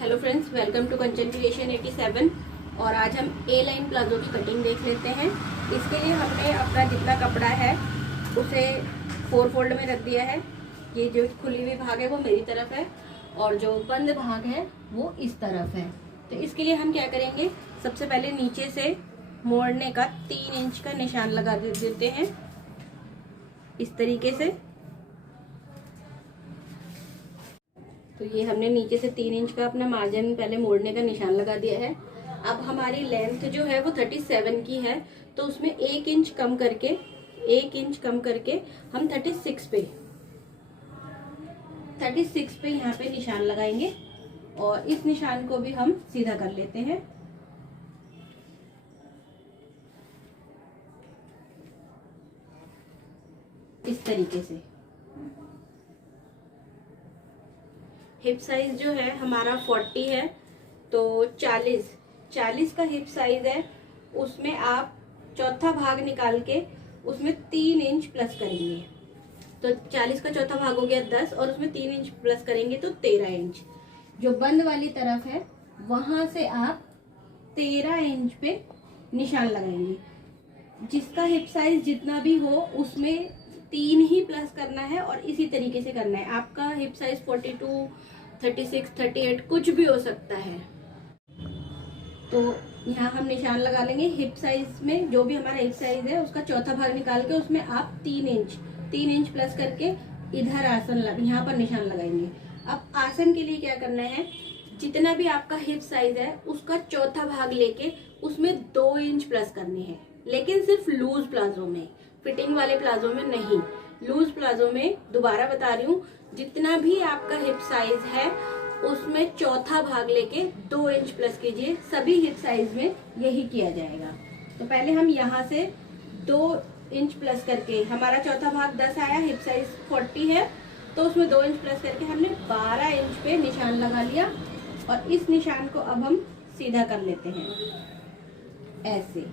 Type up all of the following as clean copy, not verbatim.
Hello friends, welcome to Kanchan creation 87। और आज हम ए लाइन प्लाजो की कटिंग देख लेते हैं। इसके लिए हमने अपना जितना कपड़ा है उसे 4 फोल्ड में रख दिया है। ये जो खुली हुई भाग है वो मेरी तरफ है और जो बंद भाग है वो इस तरफ है। तो इसके लिए हम क्या करेंगे, सबसे पहले नीचे से मोड़ने का 3 इंच का निशान लगा देते हैं इस तरीके से। तो ये हमने नीचे से 3 इंच का अपना मार्जिन पहले मोड़ने का निशान लगा दिया है। अब हमारी लेंथ जो है वो 37 की है, तो उसमें 1 इंच कम करके हम 36 पे यहाँ पे निशान लगाएंगे और इस निशान को भी हम सीधा कर लेते हैं। इस तरीके से हिप साइज जो है हमारा 40 है, तो 40 का हिप साइज है। उसमें आप चौथा भाग निकाल के उसमें 3 इंच प्लस करेंगे, तो 40 का चौथा भाग हो गया 10 और उसमें 3 इंच प्लस करेंगे तो 13 इंच। जो बंद वाली तरफ है वहां से आप 13 इंच पे निशान लगाएंगे। जिसका हिप साइज जितना भी हो उसमें 3 ही प्लस करना है और इसी तरीके से करना है। आपका हिप साइज 42, 36, 38 कुछ भी हो सकता है। तो यहाँ हम निशान लगा लेंगे। हिप साइज में जो भी हमारा हिप साइज है उसका चौथा भाग निकाल के उसमें आप 3 इंच प्लस करके इधर यहाँ पर निशान लगाएंगे। अब आसन के लिए क्या करना है, जितना भी आपका हिप साइज है उसका चौथा भाग लेके उसमें 2 इंच प्लस करने हैं, लेकिन सिर्फ लूज प्लाजो में, फिटिंग वाले प्लाजो में नहीं। लूज प्लाजो में दोबारा बता रही हूँ, जितना भी आपका हिप साइज है उसमें चौथा भाग लेके 2 इंच प्लस कीजिए। सभी हिप साइज में यही किया जाएगा। तो पहले हम यहाँ से 2 इंच प्लस करके, हमारा चौथा भाग 10 आया, हिप साइज 40 है, तो उसमें 2 इंच प्लस करके हमने 12 इंच पे निशान लगा लिया और इस निशान को अब हम सीधा कर लेते हैं ऐसे।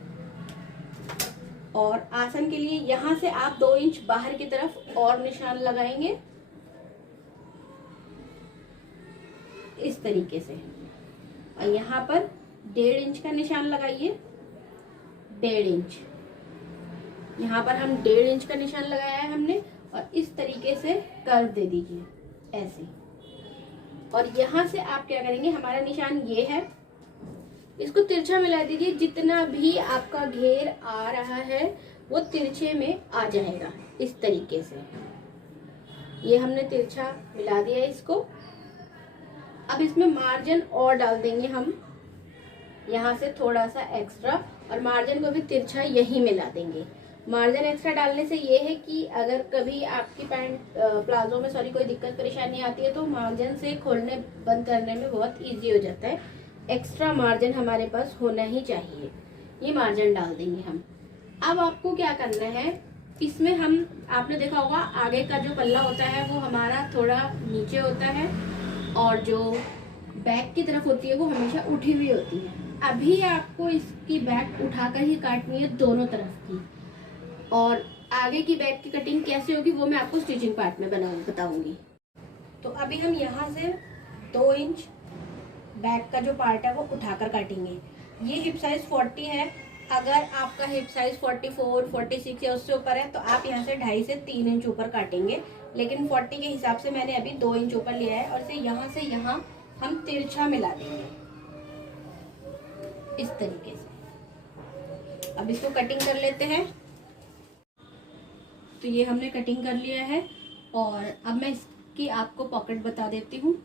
और आसन के लिए यहाँ से आप 2 इंच बाहर की तरफ और निशान लगाएंगे इस तरीके से। और यहाँ पर 1.5 इंच का निशान लगाइए, 1.5 इंच। यहाँ पर हम 1.5 इंच का निशान लगाया है हमने और इस तरीके से कर्व दे दीजिए ऐसे। और यहाँ से आप क्या करेंगे, हमारा निशान ये है, इसको तिरछा मिला दीजिए। जितना भी आपका घेर आ रहा है वो तिरछे में आ जाएगा इस तरीके से। ये हमने तिरछा मिला दिया इसको। अब इसमें मार्जिन और डाल देंगे हम यहाँ से थोड़ा सा एक्स्ट्रा, और मार्जिन को भी तिरछा यही मिला देंगे। मार्जिन एक्स्ट्रा डालने से ये है कि अगर कभी आपकी पैंट प्लाजो में कोई दिक्कत परेशानी आती है तो मार्जिन से खोलने बंद करने में बहुत इजी हो जाता है। एक्स्ट्रा मार्जिन हमारे पास होना ही चाहिए। ये मार्जिन डाल देंगे हम। अब आपको क्या करना है, इसमें हम, आपने देखा होगा आगे का जो पल्ला होता है वो हमारा थोड़ा नीचे होता है और जो बैक की तरफ होती है वो हमेशा उठी हुई होती है। अभी आपको इसकी बैक उठाकर ही काटनी है दोनों तरफ की, और आगे की बैक की कटिंग कैसे होगी वो मैं आपको स्टिचिंग पार्ट में बताऊंगी। तो अभी हम यहाँ से 2 इंच बैक का जो पार्ट है वो उठाकर काटेंगे। ये हिप साइज 40 है। अगर आपका हिप साइज 44, 46 या उससे ऊपर है तो आप यहाँ से 2.5 से 3 इंच ऊपर काटेंगे, लेकिन 40 के हिसाब से मैंने अभी 2 इंच ऊपर लिया है और इसे यहाँ से यहाँ हम तिरछा मिला देंगे इस तरीके से। अब इसको कटिंग कर लेते हैं। तो ये हमने कटिंग कर लिया है और अब मैं इसकी आपको पॉकेट बता देती हूँ।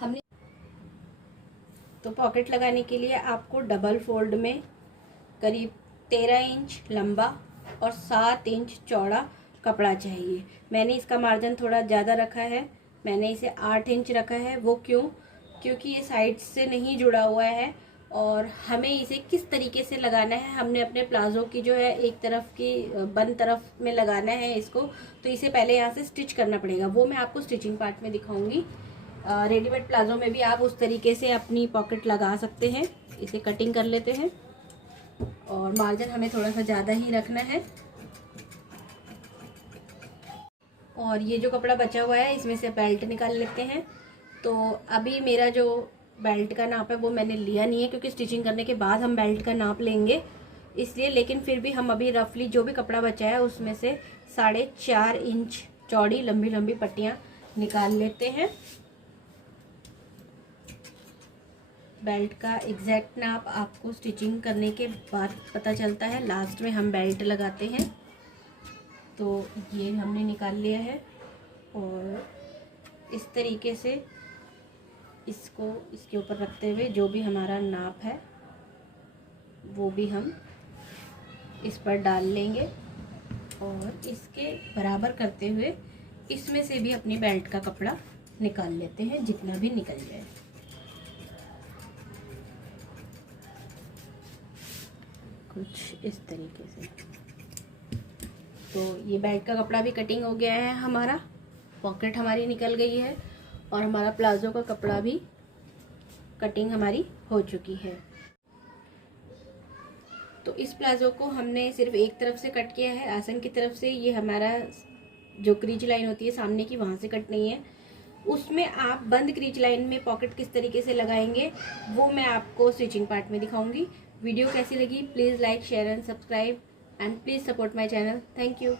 हमने तो पॉकेट लगाने के लिए आपको डबल फोल्ड में करीब 13 इंच लंबा और 7 इंच चौड़ा कपड़ा चाहिए। मैंने इसका मार्जिन थोड़ा ज़्यादा रखा है, मैंने इसे 8 इंच रखा है। वो क्योंकि ये साइड से नहीं जुड़ा हुआ है और हमें इसे किस तरीके से लगाना है, हमने अपने प्लाजो की जो है एक तरफ की बंद तरफ में लगाना है इसको, तो इसे पहले यहाँ से स्टिच करना पड़ेगा। वो मैं आपको स्टिचिंग पार्ट में दिखाऊंगी। रेडीमेड प्लाजो में भी आप उस तरीके से अपनी पॉकेट लगा सकते हैं। इसे कटिंग कर लेते हैं और मार्जिन हमें थोड़ा सा ज़्यादा ही रखना है। और ये जो कपड़ा बचा हुआ है इसमें से बेल्ट निकाल लेते हैं। तो अभी मेरा जो बेल्ट का नाप है वो मैंने लिया नहीं है, क्योंकि स्टिचिंग करने के बाद हम बेल्ट का नाप लेंगे इसलिए। लेकिन फिर भी हम अभी रफली जो भी कपड़ा बचा है उसमें से 4.5 इंच चौड़ी लंबी लंबी पट्टियाँ निकाल लेते हैं। बेल्ट का एग्जैक्ट नाप आपको स्टिचिंग करने के बाद पता चलता है, लास्ट में हम बेल्ट लगाते हैं। तो ये हमने निकाल लिया है और इस तरीके से इसको इसके ऊपर रखते हुए जो भी हमारा नाप है वो भी हम इस पर डाल लेंगे और इसके बराबर करते हुए इसमें से भी अपनी बेल्ट का कपड़ा निकाल लेते हैं, जितना भी निकल जाए। कुछ इस तरीके से। तो ये बेल्ट का कपड़ा भी कटिंग हो गया है हमारा, पॉकेट हमारी निकल गई है और हमारा प्लाजो का कपड़ा भी कटिंग हमारी हो चुकी है। तो इस प्लाजो को हमने सिर्फ एक तरफ से कट किया है, आसन की तरफ से। ये हमारा जो क्रीच लाइन होती है सामने की, वहाँ से कट नहीं है। उसमें आप बंद क्रीच लाइन में पॉकेट किस तरीके से लगाएंगे वो मैं आपको स्टिचिंग पार्ट में दिखाऊंगी। वीडियो कैसी लगी please like share and subscribe and please support my channel. Thank you.